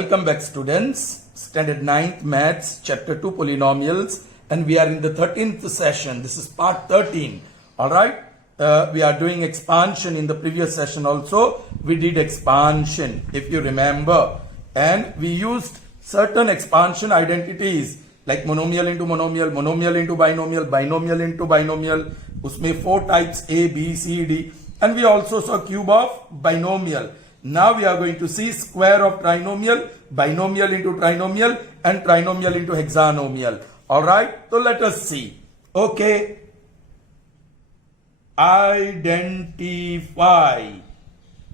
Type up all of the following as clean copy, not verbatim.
Welcome back, students. Standard 9th Maths, Chapter 2 Polynomials, and we are in the 13th session. This is part 13. All right. We are doing expansion. In the previous session also, we did expansion, if you remember. And we used certain expansion identities like monomial into monomial, monomial into binomial, binomial into binomial. Usme 4 types A, B, C, D. And we also saw cube of binomial. Now we are going to see square of trinomial, binomial into trinomial, and trinomial into hexanomial. Alright, so let us see. Okay. Identify.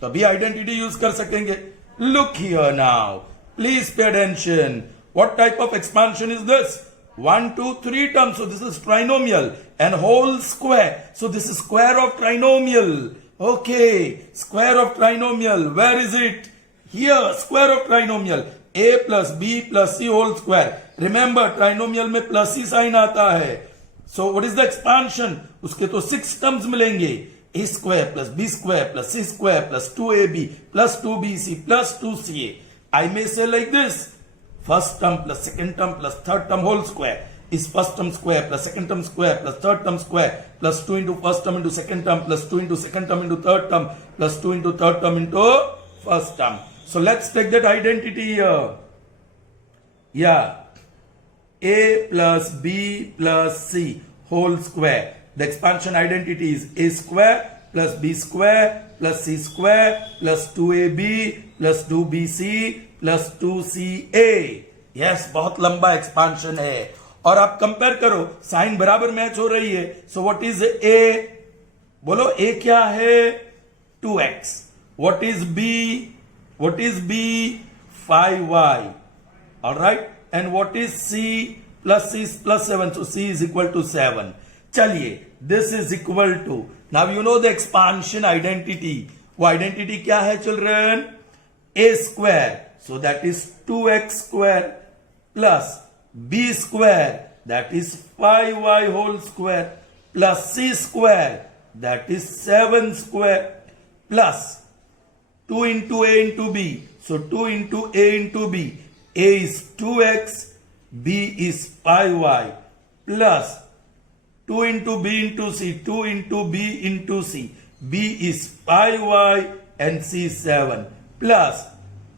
तो अभी identity use कर सकेंगे. Look here now. Please pay attention. What type of expansion is this? 1, 2, 3 terms. So this is trinomial and whole square. So this is square of trinomial. Okay, square of trinomial. Where is it? Here, square of trinomial. A plus B plus C whole square. Remember, trinomial में plus C sign आता है. So what is the expansion? उसके तो 6 terms मिलेंगे. A square plus B square plus C square plus 2AB plus 2BC plus 2CA. I may say like this. First term plus second term plus third term whole square is first term square plus second term square plus third term square plus 2 into first term into second term plus 2 into second term into third term plus 2 into third term into first term. So let's take that identity here. Yeah. A plus B plus C whole square. The expansion identity is A square plus B square plus C square plus 2AB plus 2BC plus 2CA. Yes, बहुत लंबा expansion है. और आप compare करो, sign बराबर match हो रही है. So what is A? बोलो ए क्या है? 2x. What is B? What is B? 5y. Alright. And what is C? Plus 6 plus 7. So C is equal to 7. चलिए, this is equal to, now you know the expansion identity. वो identity क्या है children? A square. So that is 2x square plus B square, that is 5y whole square, plus C square, that is 7 square, plus 2 into A into B. So 2 into A into B. A is 2x, B is 5y, plus 2 into B into C, 2 into B into C. B is 5y and C is 7, plus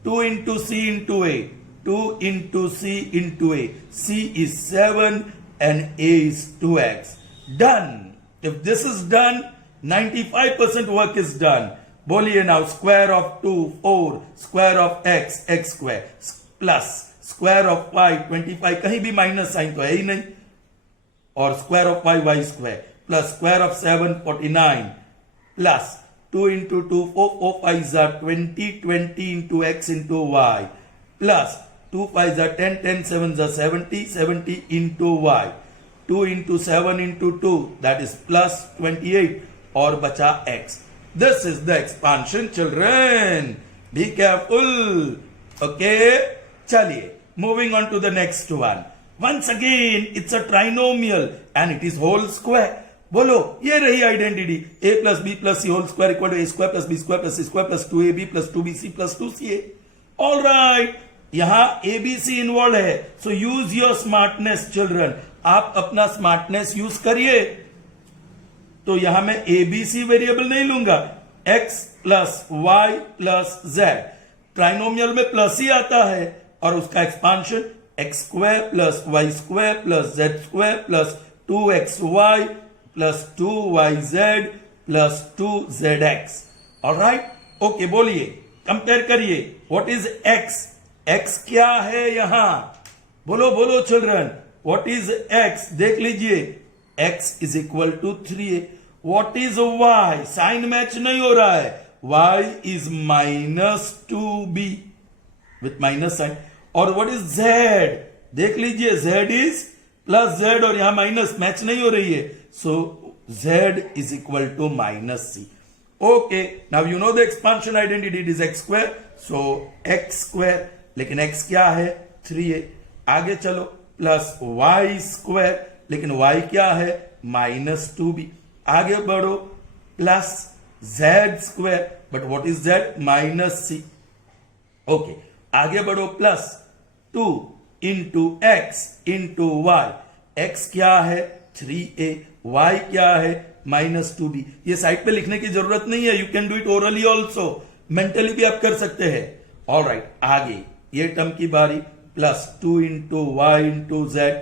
2 into C into A. 2 into C into A. C is 7 and A is 2x. Done. If this is done, 95% work is done. बोलिए now, square of 2, 4, square of x, x square, plus square of y, 25, कहीं भी minus sign तो है ही नहीं, और square of y, y square, plus square of 7, 49, plus 2 into 2, 4, 4 5s are 20, 20 into x into y, plus 2 5s are 10, 10 7s are 70, 70 into y. 2 into 7 into 2, that is plus 28, और बचा x. This is the expansion, children. Be careful. Okay? चलिए, moving on to the next one. Once again, it's a trinomial and it is whole square. बोलो, ये रही identity. A plus B plus C whole square equal to A square plus B square plus C square plus 2AB plus 2BC plus 2CA. All right. यहां ABC involve है. सो use your smartness children. आप अपना smartness use करिए. तो यहां मैं ABC variable नहीं लूंगा. x plus y plus z. Trinomial में प्लस ही आता है और उसका expansion x square plus y square plus z square plus 2xy plus 2yz plus 2zx. Alright. Okay, बोलिए, कंपेयर करिए. What is x? x क्या है यहां? बोलो बोलो चिल्ड्रन. What is x? देख लीजिए. x is equal to 3a. What is y? Sign match नहीं हो रहा है. y is minus 2b with minus sign. और व्हाट इज z? देख लीजिए. z इज प्लस z और यहां माइनस, मैच नहीं हो रही है. So z is equal to minus c. Okay, now you know the expansion identity. It is x square. So x square, लेकिन x क्या है? 3a. आगे चलो, प्लस y स्क्वायर, लेकिन y क्या है? Minus 2b. आगे बढ़ो, plus z square, but what is z? Minus c. Okay, आगे बढ़ो, plus 2 into X into Y. X क्या है 3a, वाई क्या है -2b। ये साइड पे लिखने की जरूरत नहीं है, you can do it orally also, mentally भी आप कर सकते हैं। ऑल राइट, आगे ये टर्म की बारी, plus 2 into Y into Z.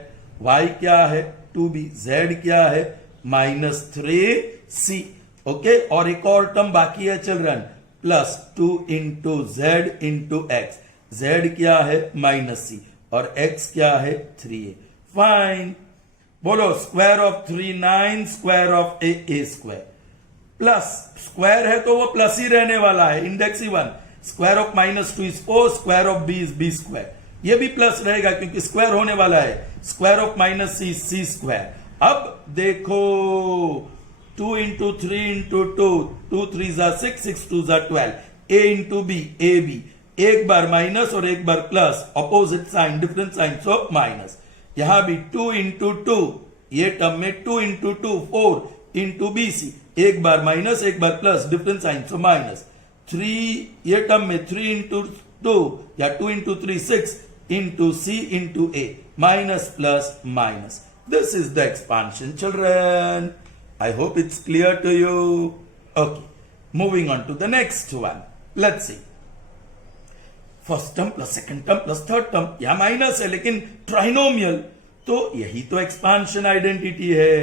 Y क्या है 2b, जेड क्या है -3c। ओके, और एक और टर्म बाकी है children, plus 2 into Z into x. Z क्या है -c और x क्या है 3a। फाइन, बोलो square of 3 9, square of a square. Plus square है तो वो प्लस ही रहने वाला है, index he 1। Square of -2 is 4, square of b is b square. ये भी प्लस रहेगा क्योंकि स्क्वायर होने वाला है। Square of -c c square. अब देखो 2 into 3 into 2, 2 3 6, 6 2 12, a into b a b। एक बार माइनस और एक बार plus, opposite sign, different sign, so minus. यहां भी 2 इंटू 2, ये टर्म में 2 इंटू 2 4 इंटू बी सी। एक बार माइनस एक बार plus, different sign, so minus. 3 ये टर्म में 3 इंटू 2 या 2 into 3 6 into C into A, minus plus minus. This is the expansion children. I hope it's clear to you. Okay, moving on to the next one. Let's see. First term plus second term plus third term, यहां minus है लेकिन trinomial, तो यही तो expansion identity है।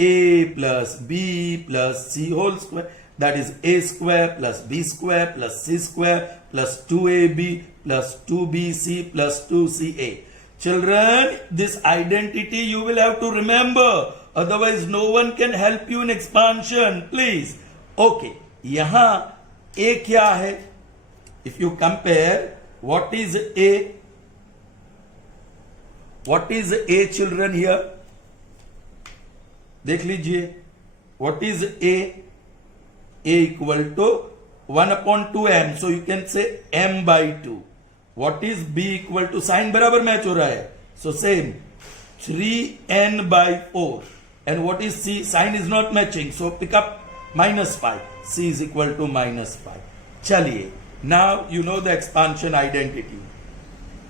a plus B plus C whole square, that is a square plus b square plus c square plus 2ab plus 2bc plus 2ca। Children, this identity you will have to remember, otherwise no one can help you in expansion, please. Okay, यहां a क्या है? If you compare, what is a? What is a children here? देख लीजिए, what is a? A equal to 1/2m, so you can say m by 2. What is b equal to? Sign बराबर match हो रहा है, so same 3n by 4. And what is c? Sign is not matching, so pick up -5. c is equal to -5. चलिए, now you know the expansion identity.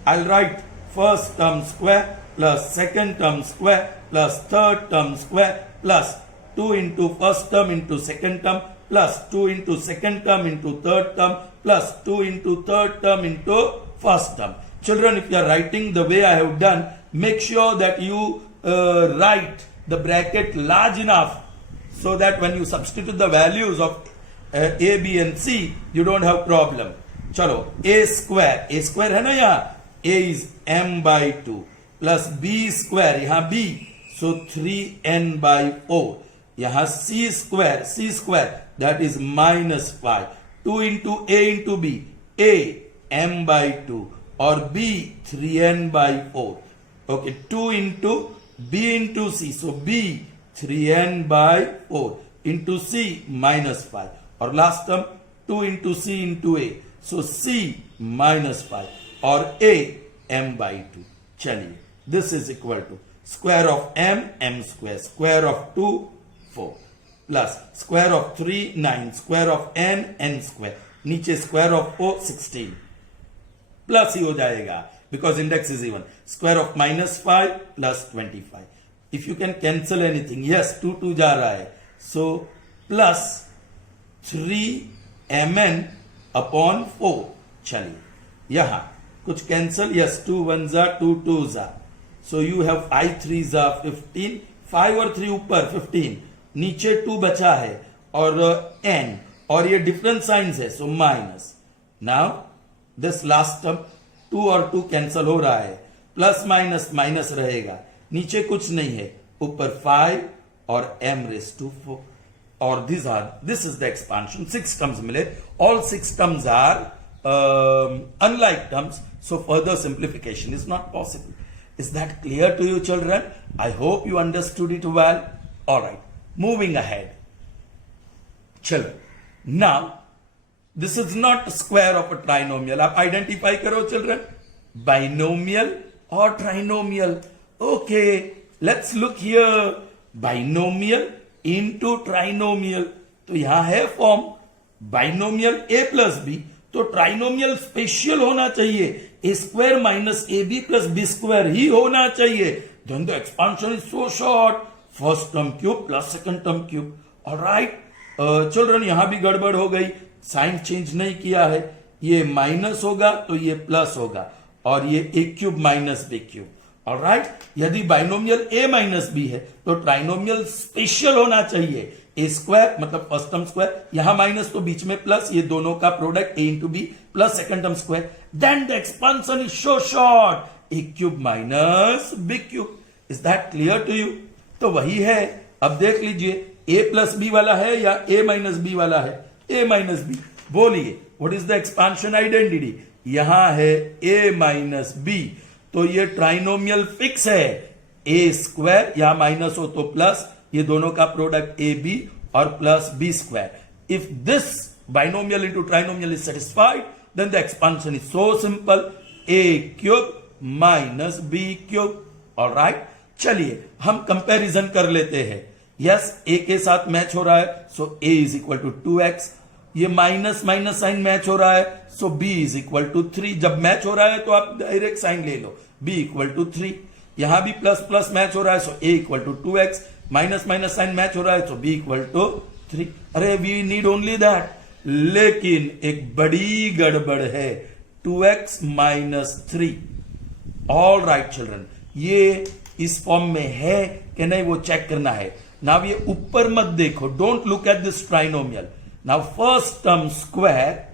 I'll write first term square plus second term square plus third term square plus 2 into first term into second term plus 2 into second term into third term plus 2 into third term into first term. Children, if you are writing the way I have done, make sure that you write the bracket large enough so that when you substitute the values of a, b and c, you don't have problem. चलो, a square है ना यहाँ, a is m by 2 plus b square, यहाँ b, so 3n by 4. यहाँ c square that is -5. 2 into a into b, a m by 2 और b 3n by 4. Okay, 2 into b into c, so b 3n by 4 into c -5 और last term 2 into c into a, so c -5 और a m by 2. चलिए, this is equal to square of m square, square of 2 4 plus square of 3 9, square of n square, नीचे square of 4 16 plus ही हो जाएगा because index is even, square of -5 plus 25. if you can cancel anything, yes 2 2 जा रहा है, so plus 3mn upon 4. चलिए, यहां कुछ cancel, yes 2 1 जा 2 2 जा, so you have I 3 जा 15, 5 और 3 ऊपर 15, नीचे 2 बचा है और n और ये डिफरेंट साइंस है, so minus. Now this last term 2 और 2 कैंसल हो रहा है, प्लस माइनस माइनस रहेगा, नीचे कुछ नहीं है, ऊपर 5 और m raised to 4 और this is the expansion. 6 terms मिले, all 6 terms are unlike terms, so further simplification is not possible. Is that clear to you, children? I hope you understood it well. All right, moving ahead. Children, now this is not square of a trinomial. आप identify करो children, binomial or trinomial. Okay, let's look here. Binomial into trinomial. तो यहां है form binomial a plus b, तो trinomial special होना चाहिए, A square minus A B plus B square ही होना चाहिए. Then the expansion is so short, first term cube plus second term cube. Alright children, यहां भी गड़बड़ हो गई, साइन चेंज नहीं किया है. ये माइनस होगा तो ये प्लस होगा, और ये A cube minus B cube. Alright, यदि बाइनोमियल ए माइनस बी है तो ट्राइनोमियल स्पेशल होना चाहिए, ए स्क्वायर मतलब फर्स्ट टर्म स्क्वायर, यहां माइनस तो बीच में प्लस, ये दोनों का product A into B plus second term square. Then the expansion is so short, A cube minus B cube. Is that clear to you? तो वही है. अब देख लीजिए, ए प्लस बी वाला है या ए माइनस बी वाला है? ए माइनस बी. बोलिए what is the expansion identity? यहां है ए माइनस बी, तो ये ट्राइनोमियल फिक्स है. ए स्क्वायर, यहां माइनस हो तो प्लस, ये दोनों का प्रोडक्ट ए बी और plus B square. If this binomial into trinomial is satisfied, then the expansion is so simple, A cube minus B cube. Alright, चलिए हम कंपैरिजन कर लेते हैं. यस, ए के साथ मैच हो रहा है, सो ए इज इक्वल टू 2x. ये माइनस माइनस साइन मैच हो रहा है, so b is equal to 3. जब मैच हो रहा है तो आप डायरेक्ट साइन ले लो, b इक्वल टू 3. यहां भी प्लस प्लस मैच हो रहा है, so a equal to 2x. Minus minus sign match हो रहा है, सो b इक्वल टू 3. अरे वी नीड ओनली दैट. लेकिन एक बड़ी गड़बड़ है, 2x minus 3. All right children, ये इस फॉर्म में है कि नहीं वो चेक करना है. नाउ ये ऊपर मत देखो, don't look at this trinomial. Now first term square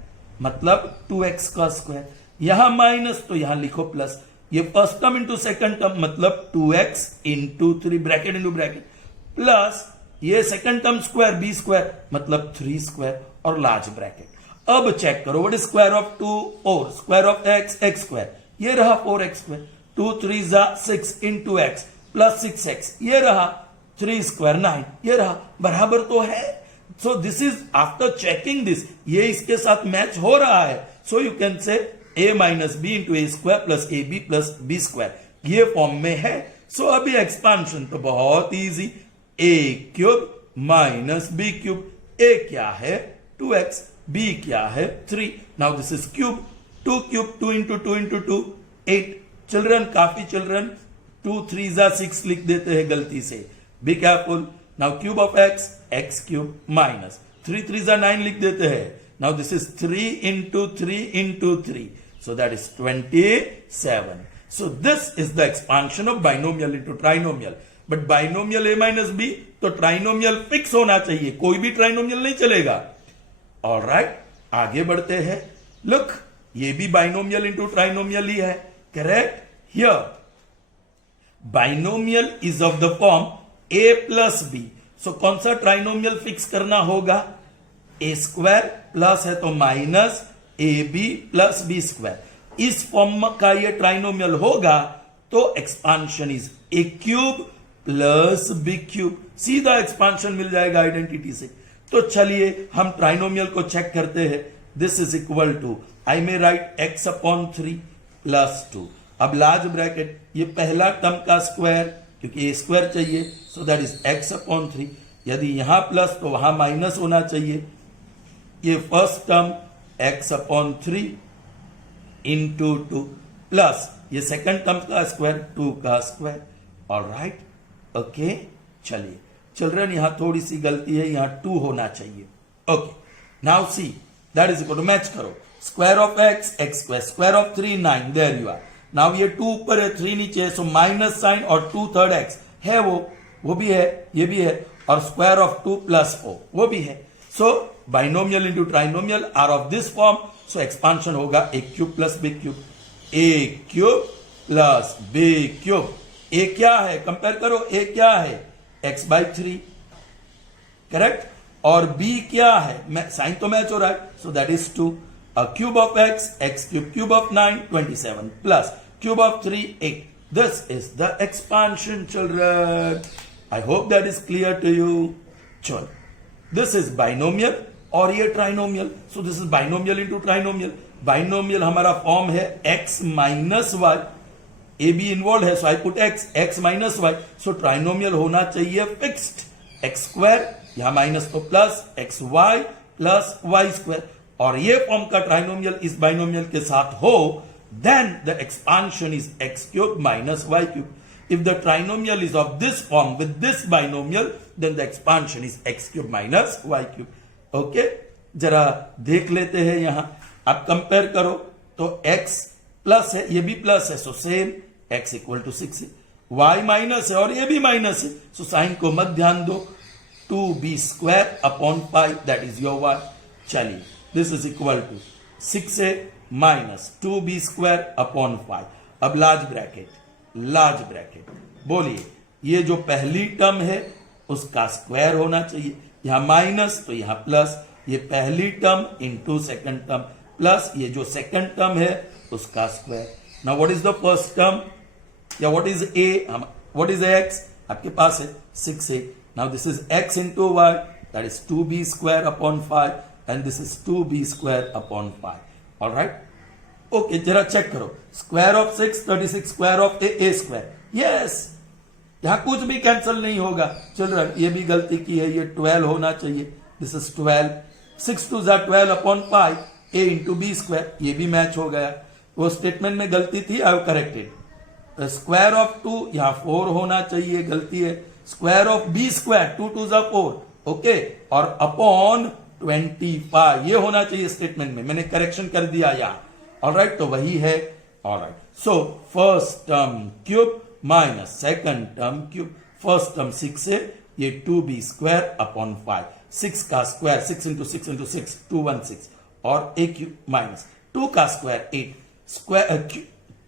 मतलब 2x का स्क्वायर, यहां माइनस तो यहां लिखो प्लस. ये first term into second term मतलब 2x into 3 bracket into bracket, plus ये second term square b square मतलब 3 स्क्वायर और लार्ज ब्रैकेट. अब चेक करो, what is square of 2? 4. Square of x square, ये रहा 4x स्क्वायर. 2 3 जा 6 इंटू x प्लस 6x, ये रहा 3 स्क्वायर 9, ये रहा, बराबर तो है. So this is after checking this, ये इसके साथ मैच हो रहा है. So you can say a minus B into A square plus A B plus B square, ये फॉर्म में है. सो अभी एक्सपांशन तो बहुत easy, a cube minus B cube. a क्या है 2x, b क्या है 3. Now this is cube, 2 cube 2 into 2 into 2 8. Children, काफी चिल्ड्रन 2 3 जा 6 लिख देते हैं गलती से, be careful. Now cube of x cube minus 3 3 जा 9 लिख देते हैं. Now this is 3 into 3 into 3, so that is 27. So this is the expansion of binomial into trinomial. But binomial a minus b, तो trinomial fix होना चाहिए, कोई भी trinomial नहीं चलेगा. All right, आगे बढ़ते हैं. Look, ये भी binomial into trinomial ही है, correct? Here, binomial is of the form a plus b. So कौन सा trinomial fix करना होगा? a स्क्वायर प्लस है तो minus A B plus B square. इस फॉर्म का ये ट्राइनोमियल होगा तो expansion is A cube plus B cube. सीधा एक्सपांशन मिल जाएगा आइडेंटिटी से. तो चलिए हम ट्राइनोमियल को चेक करते हैं. This is equal to, I may write x upon 3 plus 2. अब लार्ज ब्रैकेट, ये पहला टर्म का स्क्वायर क्योंकि ए स्क्वायर चाहिए, सो दैट इज x अपॉन 3. यदि यहां प्लस तो वहां माइनस होना चाहिए. ये first term x upon 3 into 2 plus ये सेकंड टर्म का स्क्वायर 2 का स्क्वायर. Alright, okay. चलिए चिल्ड्रन, यहां थोड़ी सी गलती है, यहां 2 होना चाहिए. ओके, now see that is equal to, match करो, square of x square, square of 3 9, there you are. Now ये 2 ऊपर है 3 नीचे है, सो माइनस साइन और 2/3 x है, वो भी है, ये भी है, और स्क्वायर ऑफ 2 प्लस o वो भी है. सो binomial into trinomial are of this form, so expansion होगा a cube plus b cube. a cube plus b cube. a क्या है, कंपेयर करो, a क्या है x बाई 3, करेक्ट. और b क्या है, साइन तो मैच हो रहा है, so that is 2. a cube of x cube, cube of 9 27 plus cube of 3 8. This is the expansion, children. I hope that is clear to you. चलो, this is binomial और ये trinomial. So this is binomial into trinomial. Binomial हमारा form है x minus Y, A B involve है, so I put x minus Y. So trinomial होना चाहिए fixed, x square, यहां minus तो plus, x Y plus Y square. और ये form का ट्राइनोमियल इस बाइनोमियल के साथ हो, then the expansion is x cube minus y cube. If the trinomial is of this form with this binomial, then the expansion is x cube minus y cube. Okay? जरा देख लेते हैं यहां, आप कंपेयर करो तो x प्लस है, ये भी प्लस है, so same x equal to 6 है, y माइनस है और ये भी माइनस है, सो साइन को मत ध्यान दो, 2b square upon 5 that is your y. चलिए, दिस इज इक्वल टू 6 है माइनस 2b स्क्वायर अपॉन 5. अब लार्ज ब्रैकेट बोलिए, ये जो पहली टर्म है उसका स्क्वायर होना चाहिए, यहां माइनस तो यहां प्लस, ये पहली टर्म इंटू सेकंड टर्म प्लस ये जो सेकंड टर्म है उसका square. Now what is the first term या what is A, what is x, आपके पास है 6a. Now this is x into y that is 2b square upon 5 and this is 2b square upon 5. Alright, okay, जरा check करो, square of 6 36, square of a square. Yes, यहां कुछ भी cancel नहीं होगा. चिल्ड्रन, ये भी गलती की है, ये 12 होना चाहिए, this is 12, 6 2 12 upon 5 a into B square, ये भी मैच हो गया. वो स्टेटमेंट में गलती थी, I have corrected. Square of 2 यहां 4 होना चाहिए, गलती है. Square of B square 2 2 4, okay, और अपॉन 25 ये होना चाहिए स्टेटमेंट में, मैंने करेक्शन कर दिया यहां. ऑलराइट, तो वही है. ऑलराइट, सो first term cube minus second term cube. First term 6 है, ये 2b स्क्वायर अपॉन 5, 6 का स्क्वायर 6 इंटू 6 इंटू 6 216 और a क्यूब माइनस 2 का स्क्वायर 8 स्क्वायर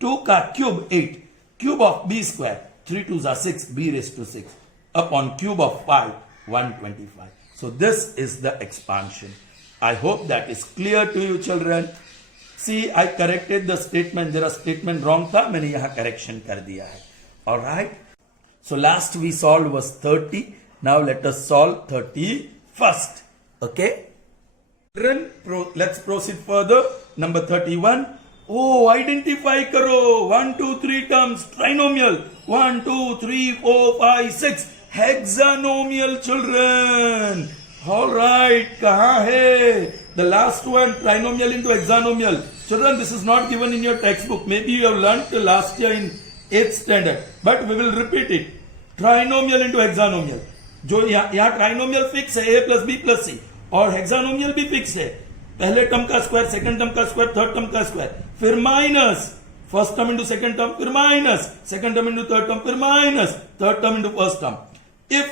2 का cube 8 cube of b square 3 2 6 b raised to 6 upon cube of 5 125. So this is the expansion. I hope that is clear to you children. See, I corrected the statement. There a statement wrong था, मैंने यहाँ correction कर दिया है. All right. So last we solved was 30. Now let us solve 31st. Okay. Children, let's proceed further. Number 31. Oh, identify करो 1 2 3 terms trinomial 1 2 3 4 5 6 hexanomial children. All right, कहाँ है? The last one, trinomial into hexanomial. Children, this is not given in your textbook. Maybe you have learnt last year in 8th standard, but we will repeat it. Trinomial into hexanomial. जो यहाँ trinomial fix है, a plus b plus c, और hexanomial भी fix है. पहले term का square, second term का square, third term का स्क्वायर, फिर minus first term into second term, फिर minus second term into third term, फिर minus third term into first term. If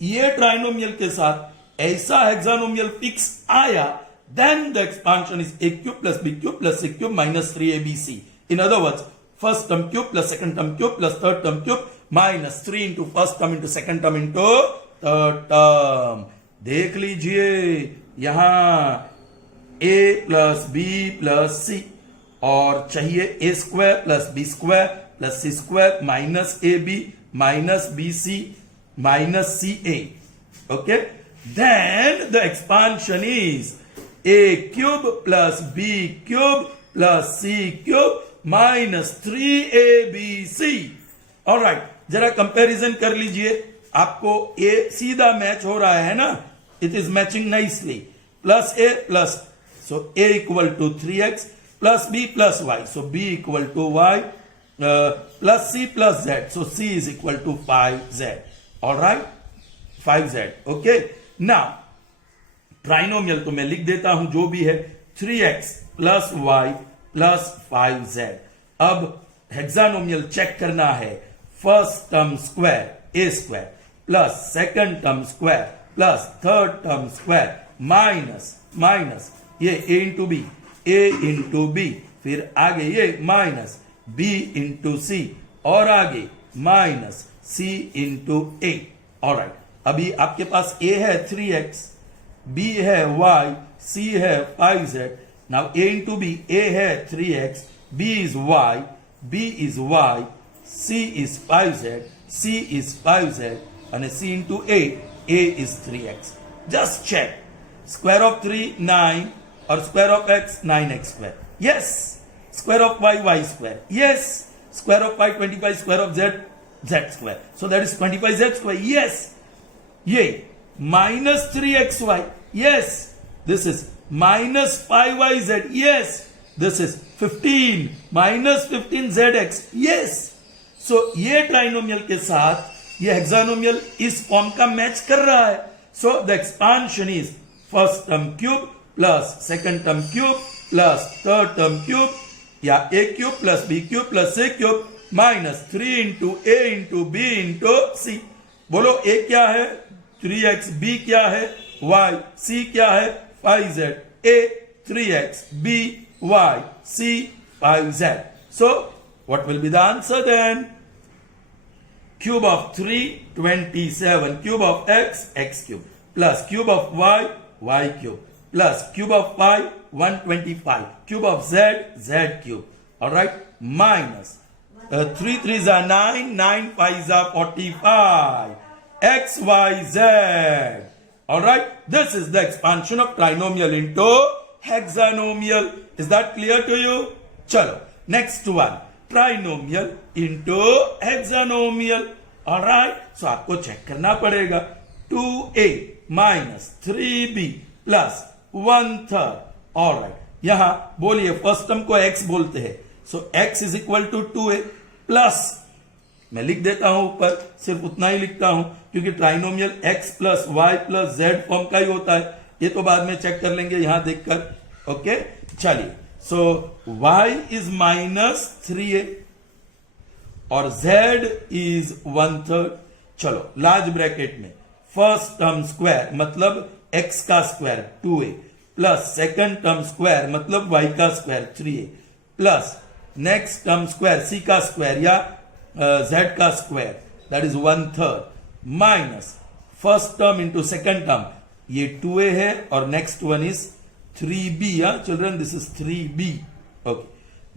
ये ट्राइनोमियल के साथ ऐसा हेक्सानोमियल फिक्स आया, then the expansion is a cube plus b cube plus c cube minus 3abc. In other words, first term cube plus second term cube plus third term cube minus 3 into first term into second term into third term. देख लीजिए यहां a plus b plus c और चाहिए a square plus b square plus c square minus ab minus bc minus ca. Okay, then the expansion is a cube plus b cube plus c cube minus 3abc. Alright, जरा comparison कर लीजिए, आपको a सीधा match हो रहा है ना, it is matching nicely. Plus a plus, so a equal to 3x plus b plus y, so b equal to y plus c plus z, so c is equal to 5z. Alright, 5z. Okay, now trinomial तो मैं लिख देता हूं जो भी है, 3x plus y plus 5z. अब हेक्सानोमियल check करना है, first term square a square plus second term square plus third term square minus minus ये a into B, a into B, फिर आगे ये माइनस b इंटू सी और आगे minus c into a. Alright, अभी आपके पास a है 3x, b है y, c है 5z. Now a into B, a है 3x, b is y, b is y, c is 5z, c is 5z and c into a is 3x. Just check. Square of 3 9 or square of x 9x square. Yes. Square of y y square. Yes. Square of 5 25, square of z z square. So that is 25z square. Yes. ये minus 3xy. Yes. This is minus 5yz. Yes. This is 15 minus 15zx. Yes. So ये trinomial के साथ ये हेक्सानोमियल इस form का match कर रहा है. So the expansion is first term cube plus second term cube plus third term cube या a cube plus b cube plus c cube minus 3 into a into b into c. बोलो a क्या है 3x, b क्या है y, c क्या है 5z. a 3x, b y, c 5z. So what will be the answer then? Cube of 3 27, cube of x x cube plus cube of y y cube plus cube of 5 125, cube of z z cube. All right, minus 3 3s are 9, 9 5s are 45, x y z. All right, this is the expansion of trinomial into hexanomial. Is that clear to you? Chalo, next one, trinomial into hexanomial. All right, so आपको check करना पड़ेगा. 2a minus 3b plus 1/3. All right, यहां बोलिए first term को x बोलते हैं. सो x is equal to 2a plus, मैं लिख देता हूं ऊपर, सिर्फ उतना ही लिखता हूं क्योंकि trinomial x plus Y plus Z form का ही होता है. ये तो बाद में चेक कर लेंगे यहां देखकर. ओके, चलिए. सो y इज माइनस 3a और z इज 1/3. चलो लार्ज ब्रैकेट में फर्स्ट टर्म स्क्वायर मतलब x का square 2a plus second term square मतलब y का square 3a plus next term square c का स्क्वायर या z का square that is 1/3 minus first term into second term ये 2a है और next one is 3b. Children this is 3b. Okay,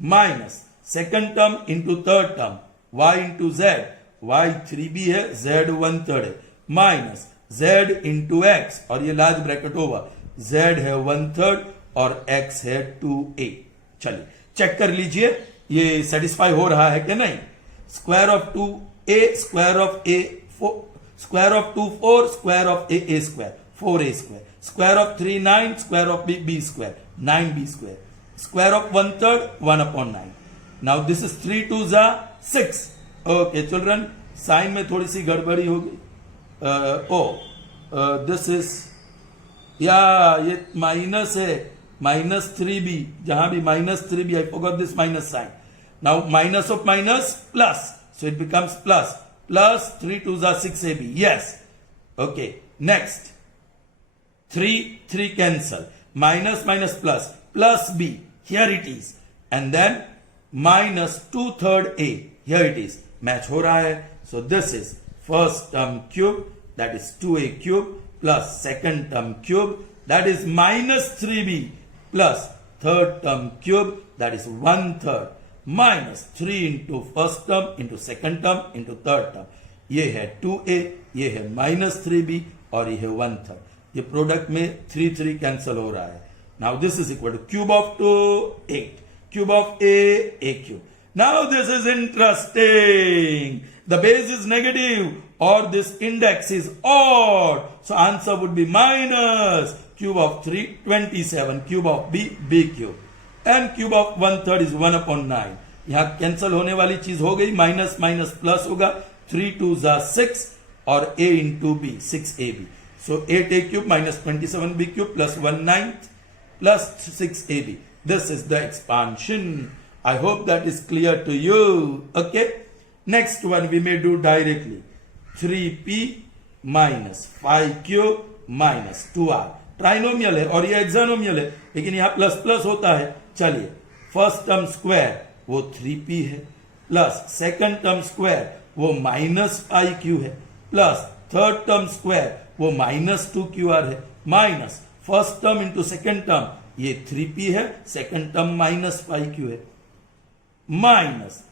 minus second term into third term y into Z, y 3b है z 1/3 है minus z into x और ये large bracket over z है 1/3 और x है 2a. चलिए check कर लीजिए ये सेटिस्फाई हो रहा है कि नहीं. Square of 2a square of a 4, square of 2 4, square of a square 4a square, square of 3 9, square of b square 9b square, square of 1/3 1/9. Now this is 3 2s are 6. Okay children, sign में थोड़ी सी गड़बड़ी होगी. This is या ये minus है, minus 3b, जहां भी minus 3b, I forgot this minus sign. Now minus of minus plus, so it becomes plus, plus 3 2s are 6ab. Yes, okay. Next 3 cancel, minus minus plus, plus b, here it is, and then minus 2/3 a, here it is, match हो रहा है. So this is first term cube, that is 2a cube, plus second term cube, that is minus 3b, plus third term cube, that is 1/3, minus 3 into first term into second term into third term. ये है 2a, ये है minus 3b और ये है 1/3. ये product में 3 3 cancel हो रहा है. Now this is equal to cube of 2 8, cube of a cube. Now this is interesting. The base is negative और this index is odd, so answer would be minus cube of 3 27, cube of b cube and cube of 1/3 is 1/9. यहां cancel होने वाली चीज हो गई, minus minus plus होगा. 3 2s are 6 और a into b 6ab. So 8a cube minus 27b cube plus 1/9 plus 6ab. This is the expansion. I hope that is clear to you. Okay. Next one we may do directly. 3p minus 5q minus 2r. Trinomial है और ये हेक्सानोमियल है, लेकिन यहां plus plus होता है. चलिए, first term square वो 3p है प्लस सेकंड टर्म स्क्वायर वो माइनस 5q है प्लस थर्ड टर्म स्क्वायर वो माइनस 2qr है minus first term into second term ये 3p है, सेकेंड टर्म माइनस 5q है minus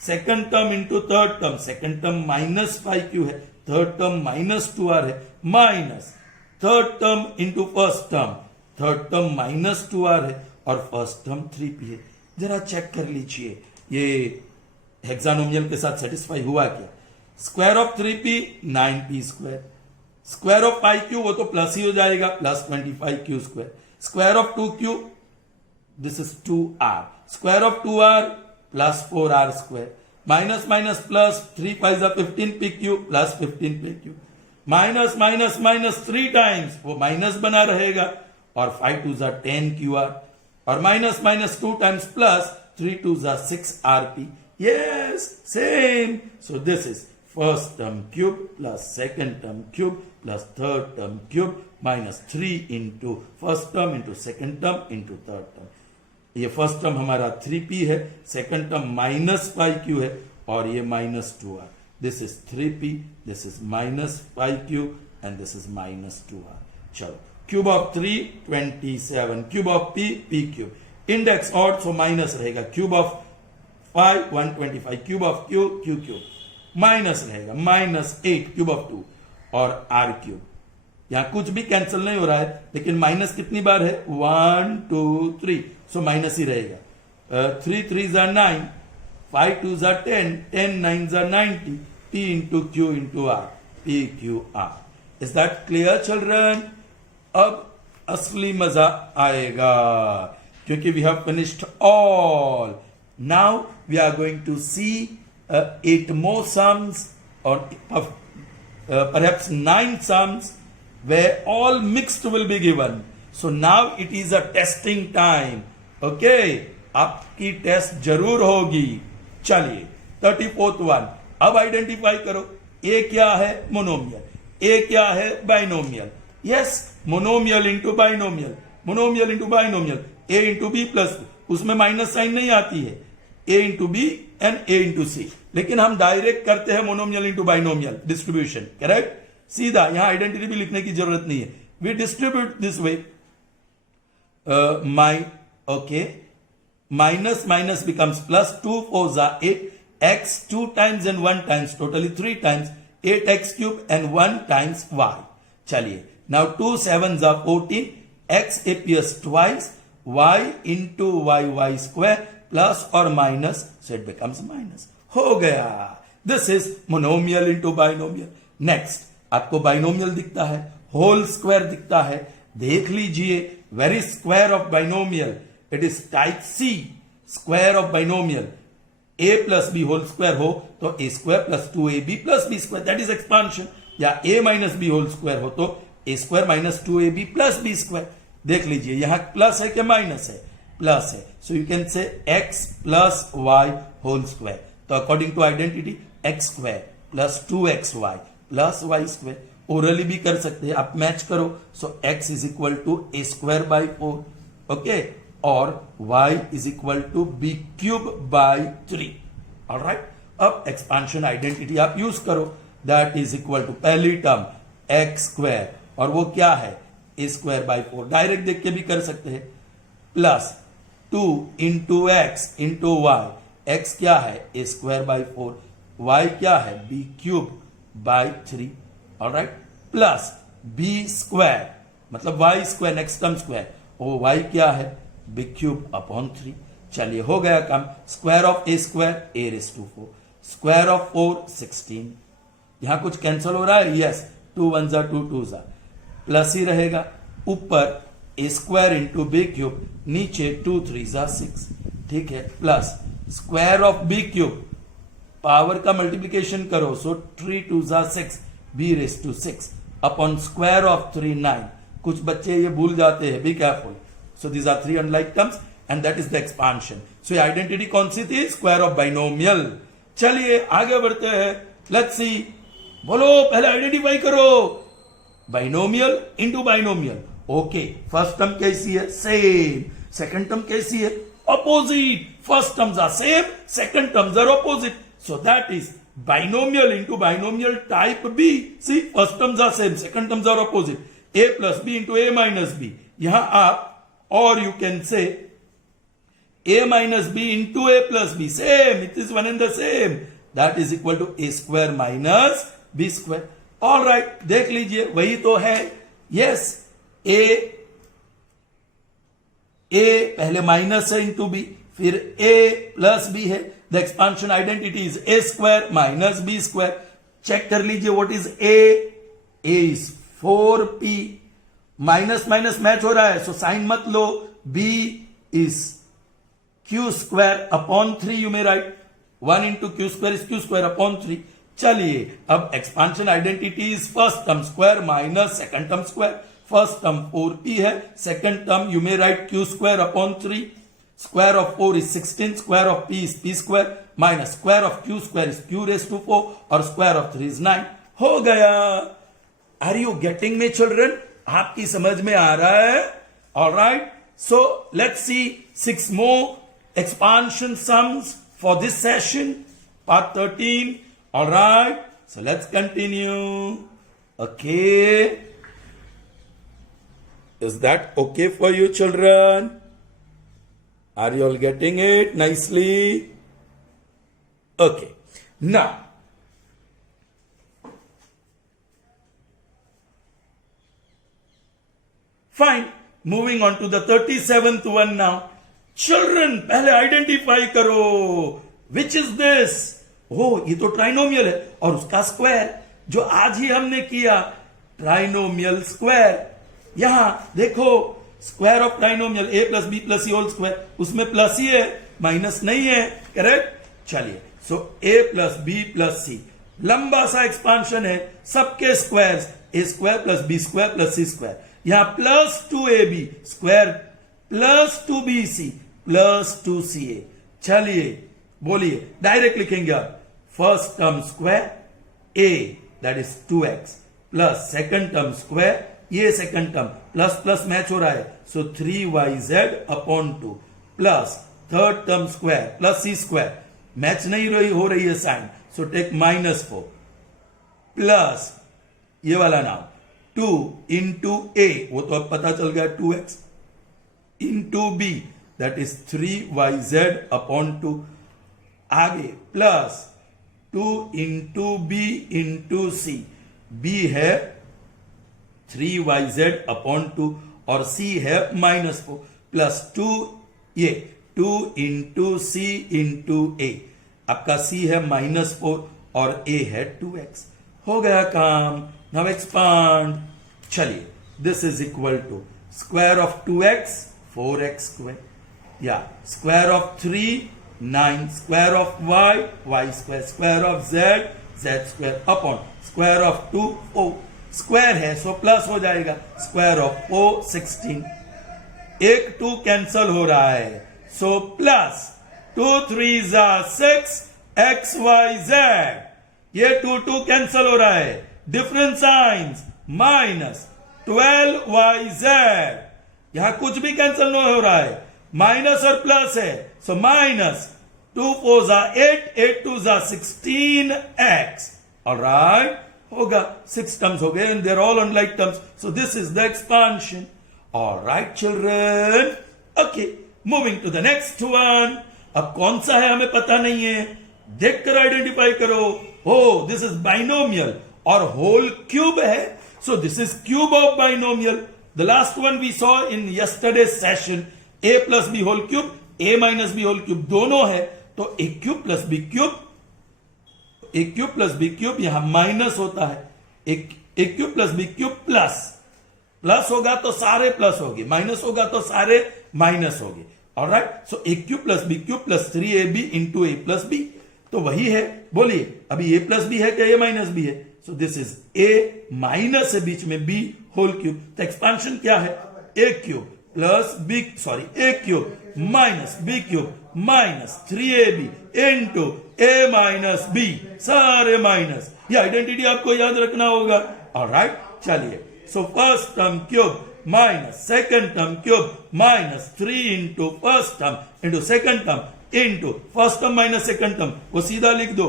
second term into third term, second term minus 5q है, third term minus 2r है minus third term into first term, third term minus 2r है और first term 3p है. जरा check कर लीजिए ये हेक्सानोमियल के साथ सेटिस्फाई हुआ क्या. Square of 3p 9p square, square of 5q वो तो प्लस ही हो जाएगा, plus 25q square, Square of 2 cube, this is 2r. Square of 2r plus 4r square. Minus minus plus 3 5 are 15p cube plus 15p cube. Minus minus minus 3 times वो minus बना रहेगा और 5 2 जा 10 QR और minus minus 2 times plus 3 2 जा 6 RP. Yes, same. So this is first term cube plus second term cube plus third term cube minus 3 into first term into second term into third term. ये first term हमारा 3p है, second term minus 5q है और ये minus 2r. This is 3p, this is minus 5q and this is minus 2r. चलो, cube of 3 27, cube of p p cube, index odd so minus रहेगा, cube of 5 125, क्यूब ऑफ q q cube minus रहेगा, minus 8 cube of 2 और r cube. यहां कुछ भी cancel नहीं हो रहा है, लेकिन माइनस कितनी बार है? 1 2 3, सो माइनस ही रहेगा. 3 3 जा 9, 5 2 जा 10, 10 9 जा 90, p into Q into R, p q r. Is that clear children? अब असली मजा आएगा क्योंकि we have finished all. Now we are going to see 8 more sums or perhaps 9 sums where all mixed will be given. So now it is a testing time. Okay, आपकी test जरूर होगी. चलिए 34th one. अब identify करो, ए क्या है? Monomial. ए क्या है? Binomial. Yes, monomial into binomial, monomial into binomial, A into B plus, उसमें माइनस साइन नहीं आती है, A into B and A into C. लेकिन हम डायरेक्ट करते हैं monomial into binomial distribution. Correct? सीधा, यहां आइडेंटिटी भी लिखने की जरूरत नहीं है. We distribute this way. Okay, minus minus becomes plus, 2 4 za 8, x 2 times and 1 times, totally 3 times, 8x cube and 1 times y. चलिए, now 2 7 za 14, x appears twice, y into y square plus or minus, so it becomes minus. हो गया. This is monomial into binomial. Next, आपको binomial दिखता है, whole square दिखता है. देख लीजिए, very square of binomial, it is type C. Square of binomial, a plus B whole square हो तो a square plus 2ab plus B square, that is expansion. या a minus B whole square हो तो a square minus 2ab plus B square. देख लीजिए, यहां plus है कि माइनस है? प्लस है. So you can say x plus y whole square. तो according to identity, x square plus 2xy plus Y square. Orally भी कर सकते हैं, आप मैच करो. So x is equal to a square by 4, okay, और y is equal to b cube by 3. Alright, अब expansion identity आप use करो. दैट इज इक्वल टू पहली टर्म x स्क्वायर, और वो क्या है? a square by 4. डायरेक्ट देख के भी कर सकते हैं. Plus 2 into X into Y. x क्या है? a square by 4. y क्या है? b cube by 3. Alright, plus b square मतलब y square, next term square, वो y क्या है? b cube upon 3. चलिए, हो गया काम. Square of a square a raise to 4, square of 4 16. यहां कुछ कैंसिल हो रहा है? यस, 2 1 जा 2 2 जा, प्लस ही रहेगा. ऊपर a square into b cube, नीचे 2 3 जा 6. ठीक है, plus square of b cube, power का मल्टीप्लीकेशन करो, सो 3 2 जा 6, b raise to 6 upon square of 3 9. कुछ बच्चे ये भूल जाते हैं, be careful. So these are 3 unlike terms and that is the expansion. So ये आइडेंटिटी कौन सी थी? Square of binomial. चलिए आगे बढ़ते हैं. Let's see. बोलो, पहले आइडेंटिफाई करो. Binomial into binomial. Okay, first term कैसी है? सेम. सेकंड टर्म कैसी है? Opposite. First terms are same, second terms are opposite. So that is binomial into binomial type B. See, first terms are same, second terms are opposite. A plus B into A minus B. यहां आप, or you can say A minus B into A plus B. Same, it is one and the same. That is equal to A square minus B square. All right, देख लीजिए, वही तो है. Yes, A पहले minus है into B, फिर A plus B है. The expansion identity is a square minus b square. चेक कर लीजिए, what is a? A is 4p minus minus match हो रहा है, सो साइन मत लो. b is q square upon 3 you may write. 1 into q square is q square upon 3. चलिए अब expansion identity is first term square minus second term square. First term 4p है, second term you may write q square upon 3. Square of 4 is 16, square of p is p square minus square of q square is q raise to 4 और square of 3 is 9. हो गया. Are you getting me children? आपकी समझ में आ रहा है? Alright, so let's see 6 more expansion sums for this session, part 13. All right, so let's continue. Okay, is that okay for you children? Are you all getting it nicely? Okay, now fine, moving on to the 37th one now. Children, पहले identify करो which is this. ओ ये तो trinomial है और उसका square जो आज ही हमने किया, ट्राइनोमियल स्क्वायर. यहां देखो square of trinomial a plus B plus C whole square, उसमें प्लस ही है, माइनस नहीं है. करेक्ट. चलिए, so a plus B plus C लंबा सा एक्सपांशन है, सबके squares a square plus B square plus C square. यहां plus 2ab square plus 2bc plus 2ca. चलिए बोलिए, डायरेक्ट लिखेंगे आप. First term square a that is 2x plus second term square, ये second term plus plus match हो रहा है, so 3yz upon 2 plus third term square plus C square, match नहीं हो रही है साइन, सो टेक -4 प्लस ये वाला नाउ 2 इंटू a, वो तो अब पता चल गया 2x into b that is 3yz upon 2. आगे plus 2 into b into c, b है 3yz अपॉन 2 और c है -4 प्लस 2 ये 2 इंटू c इंटू a. आपका c है -4 और a है 2x. हो गया काम. Now expand. चलिए, this is equal to square of 2x 4x square, या square of 3 9, square of y square, square of z square upon square of 2 4. Square है सो प्लस हो जाएगा, स्क्वायर ऑफ 4 16. एक 2 कैंसल हो रहा है, सो प्लस 2 3 6 xyz. ये 2 cancel हो रहा है, डिफरेंट साइंस, माइनस 12yz. यहां कुछ भी कैंसिल नहीं हो रहा है, माइनस और प्लस है, सो माइनस 2 4 8 8 2 16x. ऑलराइट, होगा 6 टर्म्स हो गए and they are all on like terms, so this is the expansion. Alright children. Okay, moving to the next one. अब कौन सा है हमें पता नहीं है, देखकर आइडेंटिफाई करो. हो, दिस इज बाइनोमियल और होल क्यूब है, so this is cube of binomial. The last one we saw in yesterday's session, a plus b whole cube, a minus b whole cube दोनों है, तो a cube plus b cube, a cube plus b cube यहां minus होता है, a cube plus b cube plus, plus होगा तो सारे plus होंगे, माइनस होगा तो सारे माइनस होंगे. Alright, so a cube plus b cube plus 3ab into a plus b, तो वही है. बोलिए, अभी a plus b है क्या a minus b है? So this is a minus है बीच में b होल क्यूब. तो एक्सपांशन क्या है? a cube plus b, sorry a cube minus b cube minus 3ab into a minus b, सारे minus. ये आइडेंटिटी आपको याद रखना होगा. ऑलराइट, चलिए. So first term cube minus second term cube minus 3 into first term into second term into first term minus second term, वो सीधा लिख दो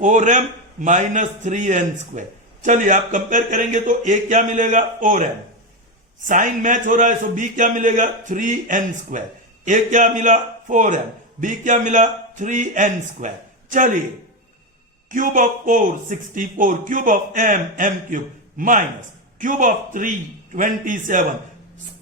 4m माइनस 3n स्क्वायर. चलिए आप कंपेयर करेंगे तो a क्या मिलेगा 4m, साइन मैच हो रहा है, सो b क्या मिलेगा 3n स्क्वायर. a क्या मिला 4m, b क्या मिला 3n स्क्वायर. चलिए, cube of 4 64, cube of m cube minus cube of 3 27,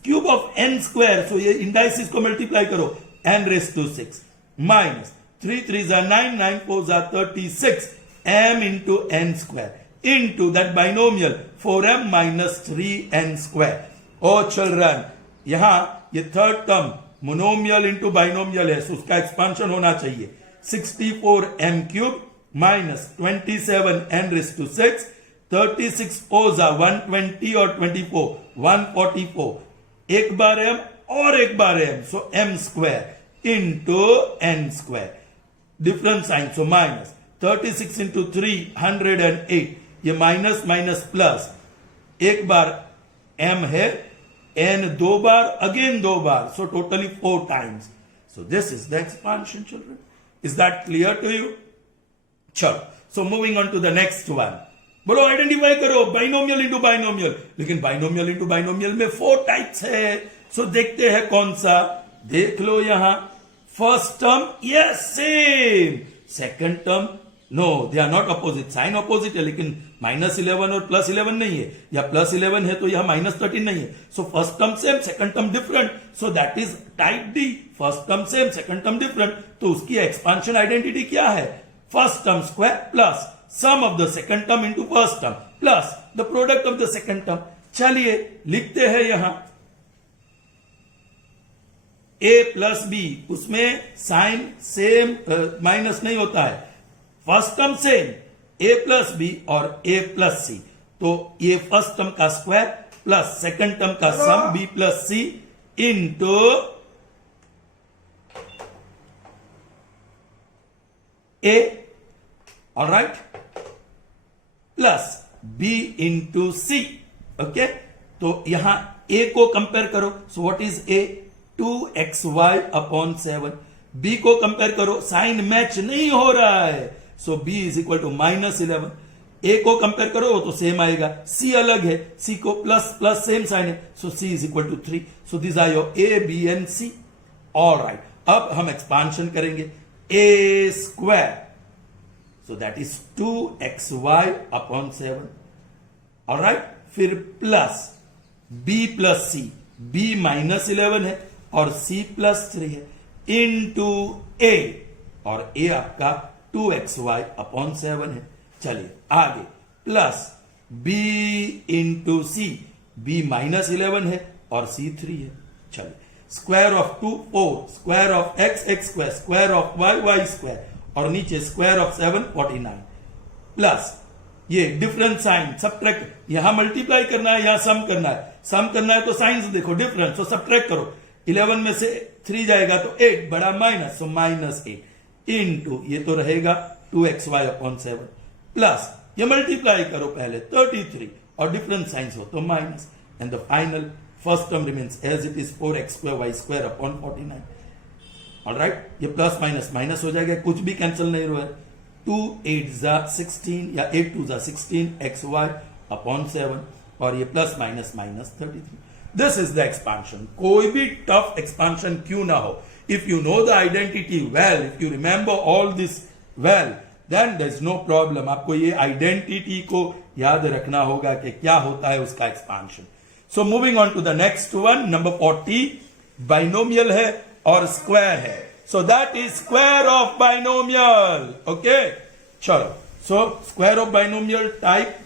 cube of n square, so ये इंडाइसिस को मल्टीप्लाई करो, n raise to 6 minus 3 3 9 9 4 36 m into n square into that binomial 4m minus 3n square. O children, यहां ये third term monomial into binomial है, so उसका expansion होना चाहिए 64m cube minus 27n rays to 6, 36 ओज 120 और 24 144, एक बार m और एक बार m, so m square into n square, different sign, so minus 36 into 308, ये माइनस माइनस प्लस, एक बार m है, n दो बार, अगेन दो बार, so totally 4 times. So this is the expansion, children. Is that clear to you? चलो, so moving on to the next one. बोलो identify करो binomial into binomial, लेकिन binomial into binomial में 4 types है, सो देखते हैं कौन सा, देख लो यहां, first term yes same, second term no, they are not opposite, sign opposite है लेकिन -11 और +11 नहीं है, या +11 है तो यह -13 नहीं है, so first term same, second term different, so that is type D, first term same, second term different, तो उसकी एक्सपांशन आइडेंटिटी क्या है, first term square plus sum of the second term into first term plus the product of the second term. चलिए लिखते हैं यहां a plus B, उसमें sign same minus नहीं होता है, first term same a plus B और a plus सी, तो ये फर्स्ट टर्म का स्क्वायर प्लस सेकंड टर्म का sum b plus C into a, alright, plus b into C, okay, तो यहां a को कंपेयर करो, so what is a, 2xy upon 7, b को कंपेयर करो, साइन मैच नहीं हो रहा है, so b is equal to -11, a को कंपेयर करो तो सेम आएगा, c अलग है, c को प्लस प्लस सेम साइन है, so c is equal to 3, so this are your a b and c, alright, अब हम एक्सपांशन करेंगे, a square, so that is 2xy upon 7, alright, फिर plus b plus C, b -11 है और c plus 3 है, into a, और a आपका 2xy upon 7 है, चलिए आगे, प्लस b इंटू सी, b -11 है और c 3 है, चलिए, square of 2 4, square of x square, square of y square, और नीचे स्क्वायर ऑफ 7 49, प्लस ये डिफरेंट साइन, सबट्रैक्ट, यहां मल्टीप्लाई करना है, यहां सम करना है, सम करना है तो साइन देखो डिफरेंट, तो सबट्रैक्ट करो, 11 में से 3 जाएगा तो 8 बड़ा माइनस, सो -8 इनटू ये तो रहेगा 2xy अपॉन 7, प्लस ये मल्टीप्लाई करो पहले 33 और डिफरेंट साइंस हो तो minus, and the final first term remains as it is 4x² y² अपॉन 49, ऑलराइट, ये प्लस माइनस माइनस हो जाएगा, कुछ भी कैंसिल नहीं हुआ है, 2 8 जा 16 या 8 2 जा 16 xy अपॉन 7, और ये plus minus minus 33, this is the expansion, कोई भी टफ एक्सपांशन क्यों ना हो, if you know the identity well, if you remember all this well, then there is no problem, आपको ये आइडेंटिटी को याद रखना होगा कि क्या होता है उसका expansion. So moving on to the next one, number 40, binomial है और स्क्वायर है, so that is square of binomial, okay, चलो, so square of binomial type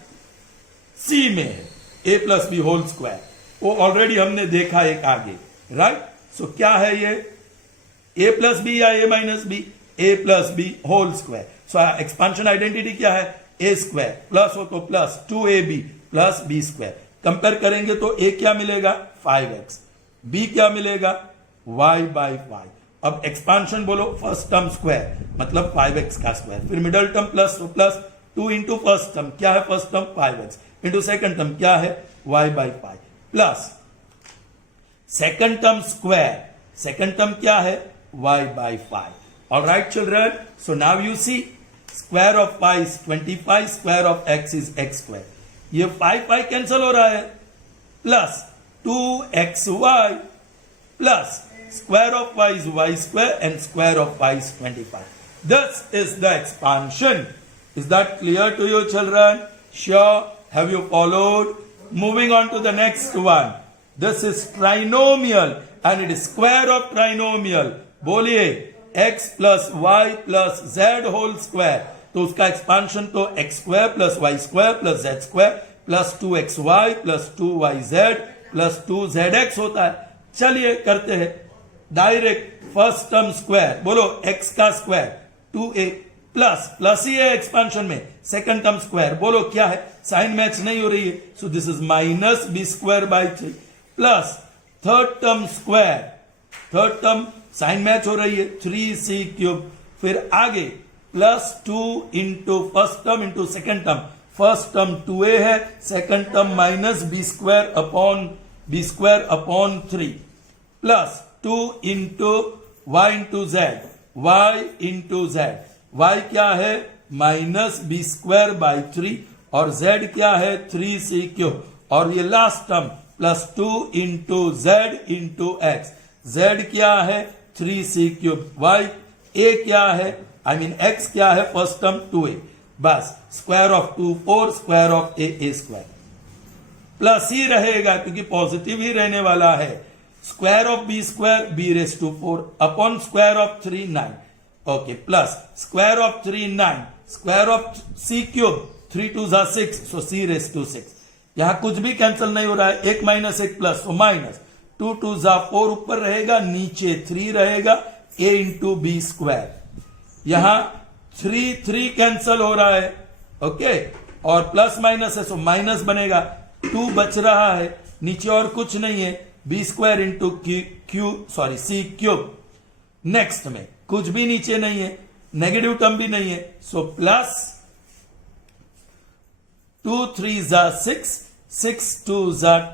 C में है, a plus B whole square, वो ऑलरेडी हमने देखा एक आगे, राइट, सो क्या है ये, a प्लस बी या a minus B, a plus B whole square, so expansion identity क्या है, a स्क्वायर, प्लस हो तो plus 2ab plus b square, compare करेंगे तो a क्या मिलेगा 5x, b क्या मिलेगा y/5, अब एक्सपांशन बोलो, फर्स्ट टर्म स्क्वायर मतलब 5x का स्क्वायर, फिर मिडल टर्म प्लस तो प्लस 2 इंटू फर्स्ट टर्म, क्या है first term 5x, into second term क्या है y/5, plus second term square, second term क्या है y/5, alright children, so now you see, square of 5 is 25, square of x is x², ये 5 cancel हो रहा है, plus 2xy plus square of y is y² and square of y is 25. This is the expansion. Is that clear to you, children? Sure. Have you followed? Moving on to the next one. This is trinomial and it is square of trinomial. बोलिए x plus y plus z whole square. तो उसका expansion तो x² plus y² plus z² plus 2xy plus 2yz plus 2zx होता है। चलिए करते हैं direct first term square, बोलो x का स्क्वायर 2a प्लस ही है एक्सपेंशन में, सेकंड टर्म स्क्वायर, बोलो क्या है, साइन मैच नहीं हो रही है, so this is minus B square by 3 plus third term square, third term sign match हो रही है 3c क्यूब, फिर आगे plus 2 into first term into second term, first term 2a है, second term minus B square upon 3 plus 2 into y into Z, y into Z, y क्या है minus B square by 3 और z क्या है 3c cube, और ये last term plus 2 into Z into x, z क्या है 3c क्यूब, y a क्या है x क्या है फर्स्ट टर्म 2a, बस square of 2 4, square of a square, plus ही रहेगा क्योंकि पॉजिटिव ही रहने वाला है, square of B square B raise to 4 upon square of 3 9, okay, plus square of 3 9, square of c cube 3 2 6, so c raise to 6, यहां कुछ भी कैंसिल नहीं हो रहा है, एक माइनस एक प्लस, सो माइनस 2 2 4 ऊपर रहेगा, नीचे 3 रहेगा, a इंटू बी स्क्वायर, यहां 3 3 कैंसिल हो रहा है, ओके, और प्लस माइनस है सो माइनस बनेगा, 2 बच रहा है, नीचे और कुछ नहीं है, बी स्क्वायर इंटू सी क्यूब, नेक्स्ट में कुछ भी नीचे नहीं है, नेगेटिव टर्म भी नहीं है, सो प्लस 2 3 6, 6 2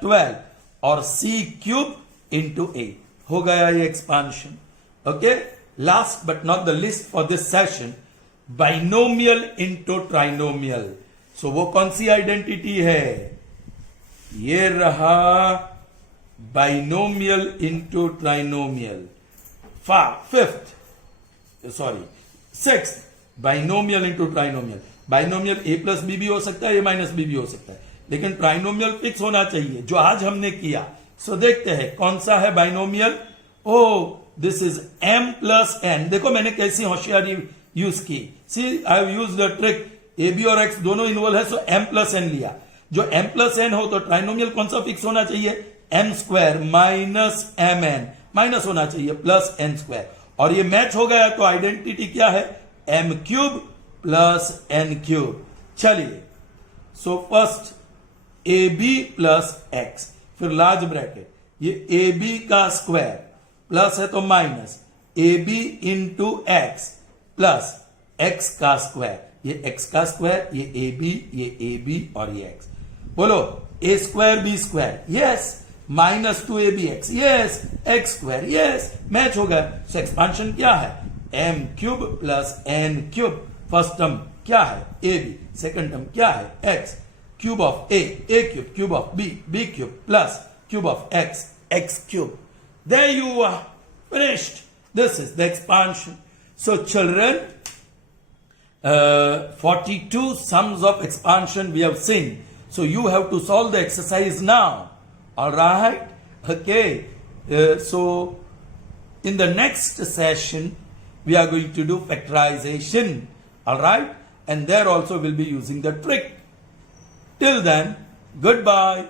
12 और c क्यूब इंटू a, हो गया ये expansion, okay. Last but not the least for this session, binomial into trinomial, so वो कौन सी आइडेंटिटी है, ये रहा binomial into trinomial, sixth binomial into trinomial, binomial a plus B भी हो सकता है, a माइनस बी भी हो सकता है, लेकिन ट्राइनोमियल फिक्स होना चाहिए जो आज हमने किया, सो देखते हैं कौन सा है binomial, oh this is m plus n, देखो मैंने कैसी होशियारी यूज की, see I have used the trick, A B और x दोनों इन्वॉल्व है, सो m प्लस n लिया, जो m प्लस n हो तो ट्राइनोमियल कौन सा फिक्स होना चाहिए, m square minus mn, minus होना चाहिए प्लस n स्क्वायर, और ये मैच हो गया तो आइडेंटिटी क्या है, m cube plus n cube. चलिए, so first A B plus x, फिर लार्ज ब्रैकेट, ये ए बी का स्क्वायर प्लस है तो minus A B into X plus x का स्क्वायर, ये x का स्क्वायर, ये ए बी और ये x, बोलो a square B square, yes, minus 2abx, yes, x square, yes, match हो गया, सो एक्सपांशन क्या है, m cube plus n cube, first term क्या है a b, सेकंड टर्म क्या है x, cube of a cube, cube of b cube plus cube of x cube, there you are, finished, this is the expansion. So children, 42 sums of expansion we have seen, so you have to solve the exercise now. All right, okay, so in the next session we are going to do factorization, all right, and there also we'll be using the trick. Till then, goodbye.